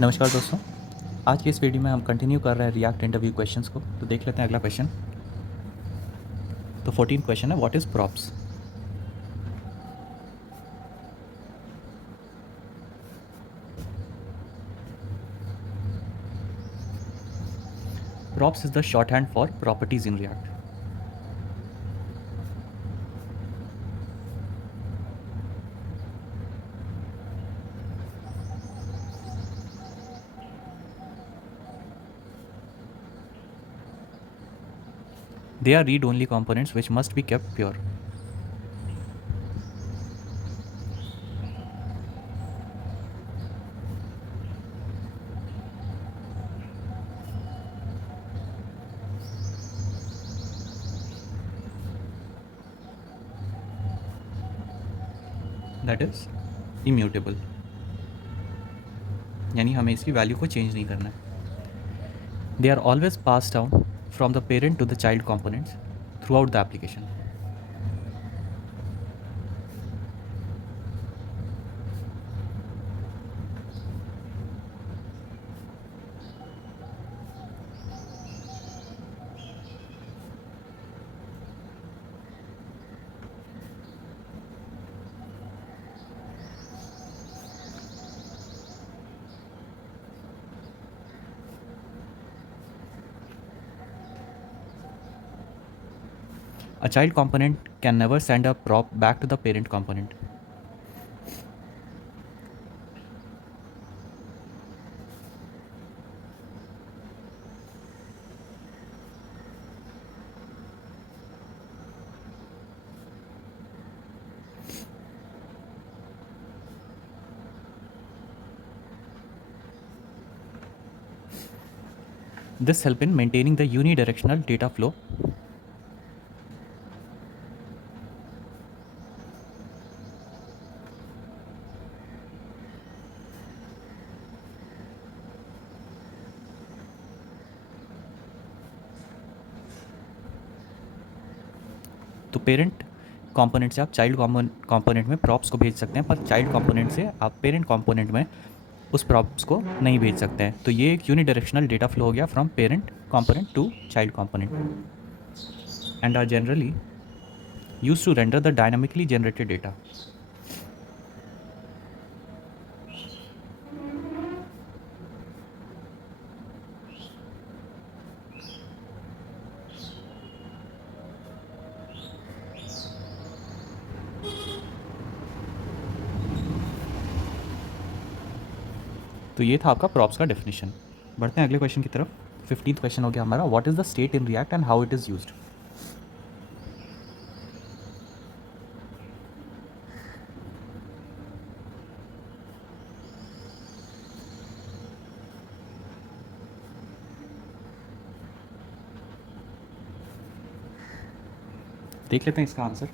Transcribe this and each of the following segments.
नमस्कार दोस्तों। आज की इस वीडियो में हम कंटिन्यू कर रहे हैं रिएक्ट इंटरव्यू क्वेश्चंस को। तो देख लेते हैं अगला क्वेश्चन। तो 14 क्वेश्चन है, what is props. Props is the short hand for properties in React. They are read only components which must be kept pure. That is immutable, यानी हमें इसकी वैल्यू को चेंज नहीं करना है। They are always pass down from the parent to the child components throughout the application. A child component can never send a prop back to the parent component. This help in maintaining the unidirectional data flow. तो parent component से आप child component में props को भेज सकते हैं, पर child component से आप पेरेंट कंपोनेंट में उस प्रॉप्स को नहीं भेज सकते हैं। तो ये एक यूनिडायरेक्शनल डेटा फ्लो हो गया from parent component to child component and are generally use to render the dynamically generated data. तो ये था आपका प्रॉप्स का डेफिनेशन। बढ़ते हैं अगले क्वेश्चन की तरफ। 15th क्वेश्चन हो गया हमारा, what is the state in React and how it is used. देख लेते हैं इसका आंसर।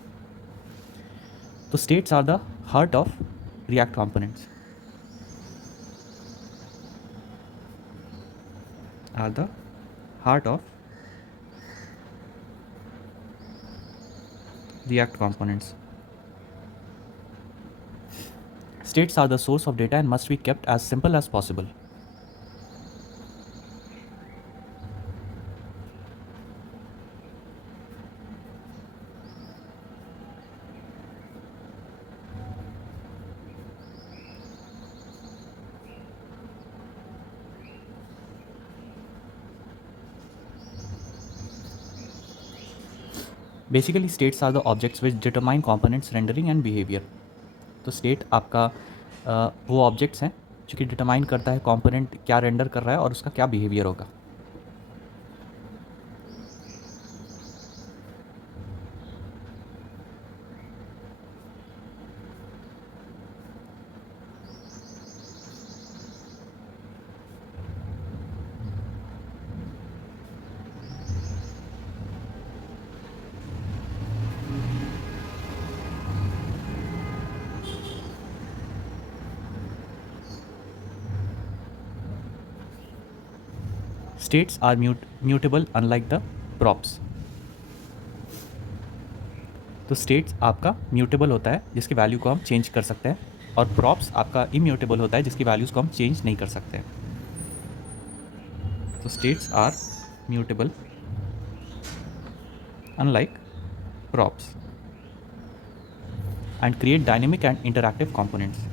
तो states are the heart of React components, are the heart of React components. States are the source of data and must be kept as simple as possible. Basically states are the objects which determine components rendering and behaviour. तो state आपका वो objects हैं जो कि determine करता है component क्या render कर रहा है और उसका क्या बिहेवियर होगा। States are mutable unlike the props. तो स्टेट्स आपका म्यूटेबल होता है जिसकी वैल्यू को हम चेंज कर सकते हैं, और प्रॉप्स आपका इम्यूटेबल होता है, जिसकी वैल्यूज़ को हम चेंज नहीं कर सकते। तो states are mutable unlike props and create dynamic and interactive components.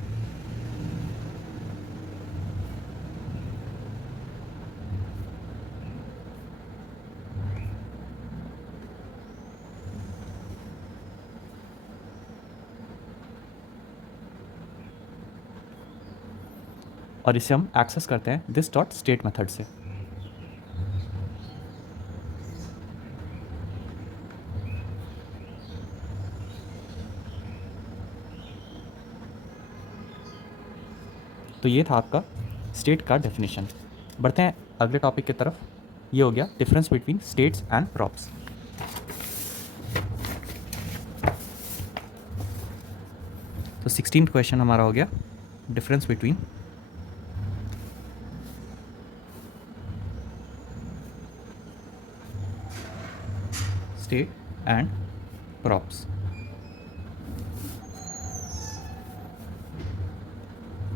और इसे हम एक्सेस करते हैं दिस डॉट स्टेट मेथड से। तो ये था आपका स्टेट का डेफिनेशन। बढ़ते हैं अगले टॉपिक की तरफ। ये हो गया difference between states and props. तो 16th क्वेश्चन हमारा हो गया difference between state and props.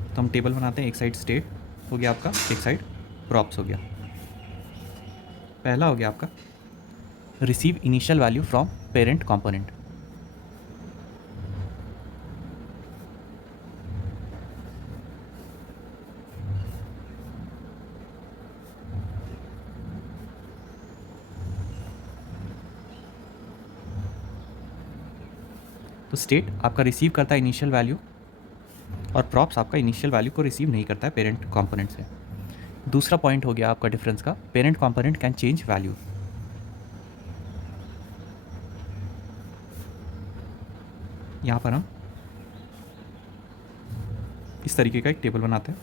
तो हम टेबल बनाते हैं, एक साइड स्टेट हो गया आपका, एक साइड प्रॉप्स हो गया। पहला हो गया आपका receive initial value from parent component. तो स्टेट आपका रिसीव करता है इनिशियल वैल्यू और प्रॉप्स आपका इनिशियल वैल्यू को रिसीव नहीं करता है पेरेंट कंपोनेंट से। दूसरा पॉइंट हो गया आपका डिफरेंस का, parent component can change value. यहाँ पर हम इस तरीके का एक टेबल बनाते हैं।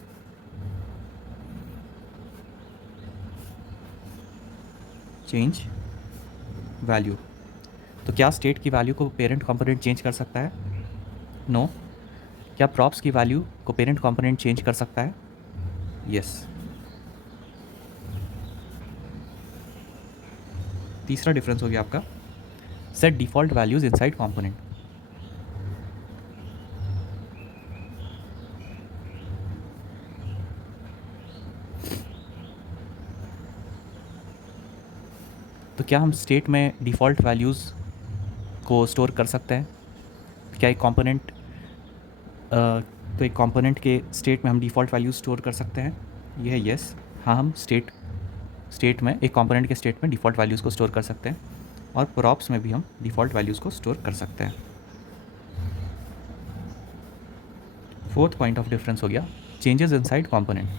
चेंज वैल्यू, तो क्या स्टेट की वैल्यू को पेरेंट कंपोनेंट चेंज कर सकता है? नो। क्या प्रॉप्स की वैल्यू को पेरेंट कंपोनेंट चेंज कर सकता है? यस। तीसरा डिफरेंस हो गया आपका set default values inside component. तो क्या हम स्टेट में डिफ़ॉल्ट वैल्यूज़ को स्टोर कर सकते हैं? क्या एक कंपोनेंट तो एक कंपोनेंट के स्टेट में हम डिफ़ॉल्ट वैल्यूज़ स्टोर कर सकते हैं? ये है यस। हाँ, हम स्टेट में एक कंपोनेंट के स्टेट में डिफ़ॉल्ट वैल्यूज़ को स्टोर कर सकते हैं और प्रॉप्स में भी हम डिफ़ॉल्ट वैल्यूज़ को स्टोर कर सकते हैं। फोर्थ पॉइंट ऑफ डिफरेंस हो गया चेंजेस इनसाइड कंपोनेंट।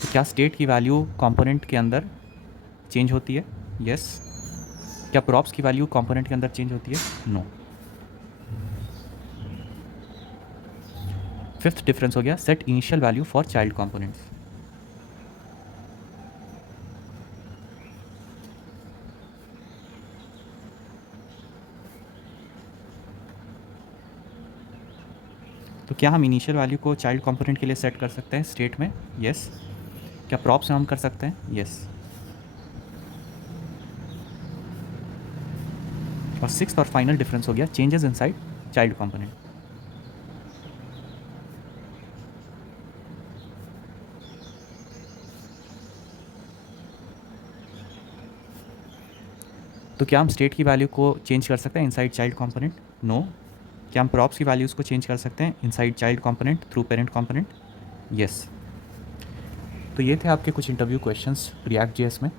तो क्या स्टेट की वैल्यू कंपोनेंट के अंदर चेंज होती है? यस। क्या प्रॉप्स की वैल्यू कंपोनेंट के अंदर चेंज होती है? नो। फिफ्थ डिफरेंस हो गया set initial value for child components. तो क्या हम इनिशियल वैल्यू को चाइल्ड कंपोनेंट के लिए सेट कर सकते हैं स्टेट में? यस। क्या प्रॉप्स में हम कर सकते हैं? यस। और सिक्स्थ और फाइनल डिफरेंस हो गया चेंजेस इनसाइड चाइल्ड कंपोनेंट। तो क्या हम स्टेट की वैल्यू को चेंज कर सकते हैं इनसाइड चाइल्ड कंपोनेंट? नो। क्या हम प्रॉप्स की वैल्यूज़ को चेंज कर सकते हैं inside child component through parent component? Yes. तो ये थे आपके कुछ इंटरव्यू क्वेश्चंस रिएक्ट जेएस में।